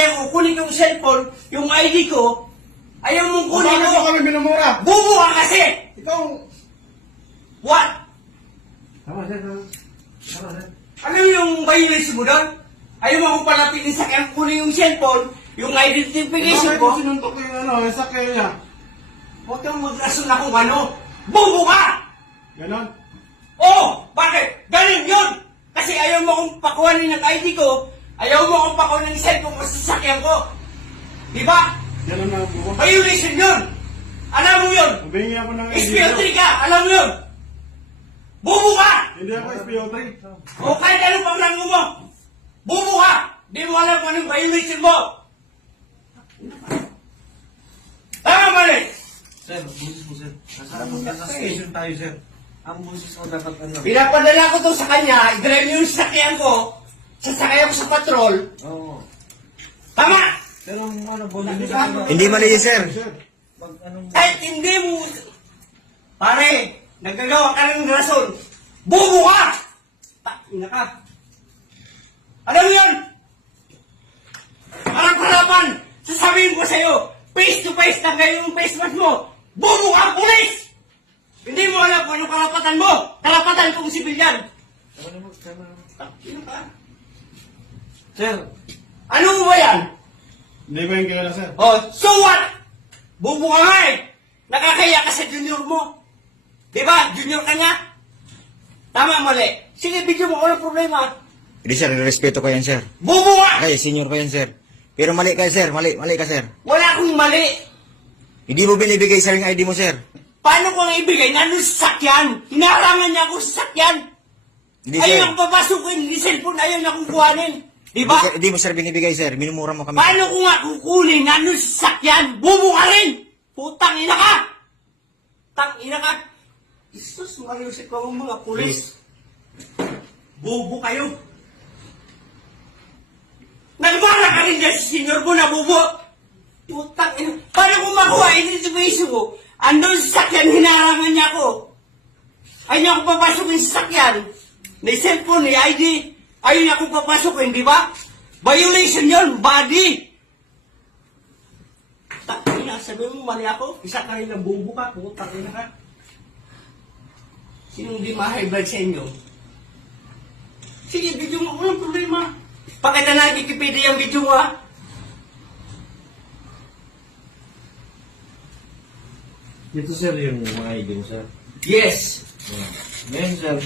sasakyan ko, kunin ko yung cellphone, yung ID ko, ayaw mong kunin Bakit ko. mo kami minumura? Bubo ka kasi! Ikaw, What? tama sir, tama. Tama sir. Ano yung violation mo doon? Ayaw mo akong palapitin sa kanya, kunin yung cellphone, yung identification Bakit mo ko. sinuntok yung yung sakya niya? Huwag kang mag-rason na kung ano. Bubo ka! Ganon? Oo! Bakit? Ganun yun! Kasi ayaw mo akong pakuhanin ng ID ko, ayaw mo akong pakuhanin ng cellphone ko sa sasakyan ko. Di ba? Ganon na buko. Violation yun! Alam mo yun! Mabihingi ako ng ID. SPO3 ka! Alam mo yun! Bubo ka! Hindi ako SPO3. O kahit anong pangrango mo! Bubo ka! Di mo alam kung anong violation mo! Tama ba rin? Sir, busis mo, sir. Nasa station tayo, sir. Ang busis mo dapat ano. Pinapadala ko to sa kanya, i-drive niyo yung sasakyan ko, sasakyan ko sa patrol. Oo. Tama! Pero ano, bulis mo Diba? sa Hindi mali yun, sir. Sir, Pag anong... Kahit hindi mo... Pare, nagkagawa ka ng rason. Bubo ka! Ina ka. Alam mo yun? Harap-harapan, sasabihin ko sa'yo, face to face na kayo yung face mask mo. Bubo ka, pulis! Hindi mo alam kung anong karapatan mo. Karapatan kong sibilyan. Ina ka. Sir, Ano mo ba yan? hindi ko yung kilala sir. Oh, so what? Bubo ka nga eh. Nakakaya ka sa junior mo. Di ba? Junior ka nga. Tama, mali. Sige, video mo. Walang problema. Hindi, sir. Respeto ko yan, sir. Bubo ka! Ay, senior ko yan, sir. Pero mali ka, sir. Mali ka, sir. Wala akong mali. Hindi mo binibigay, sir, yung ID mo, sir. Paano ko nga ibigay? Nandun sa sakyan. Hinarangan niya ako sa sakyan. Hindi, sir. Ayaw akong papasukin. Hindi cellphone. Ayaw niya akong kuhanin. Di ba? Hindi mo, sir, binibigay, sir. Minumura mo kami. Paano ko nga kukunin? Nandun sa sakyan. Bubo ka rin. Putang ina ka. Tang ina ka. Jesus, mariusip ka mo mga pulis. Bubo kayo. Nagmara ka rin dyan sa senior mo na bubo. Putang ina. Paano ko makuha identification ko? Andun sa sakyan, hinarangan niya ako. Ayaw niya akong papasukin sa sakyan. May cellphone, may ID. Ayaw niya akong papasukin, di ba? Violation yun, body. Takina, sabi mo mali ako. Isa ka rin ng bubo ka, putang ina ka. Sinong di ma-high blood sa inyo? Sige, video mo, walang problema. Pakita na Wikipedia yung video mo, ha? dito, sir, yung mga ID mo, sir. Yes. Ngayon, sir,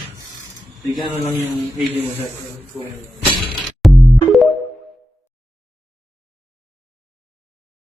bigyan na lang yung ID mo, sir. Kung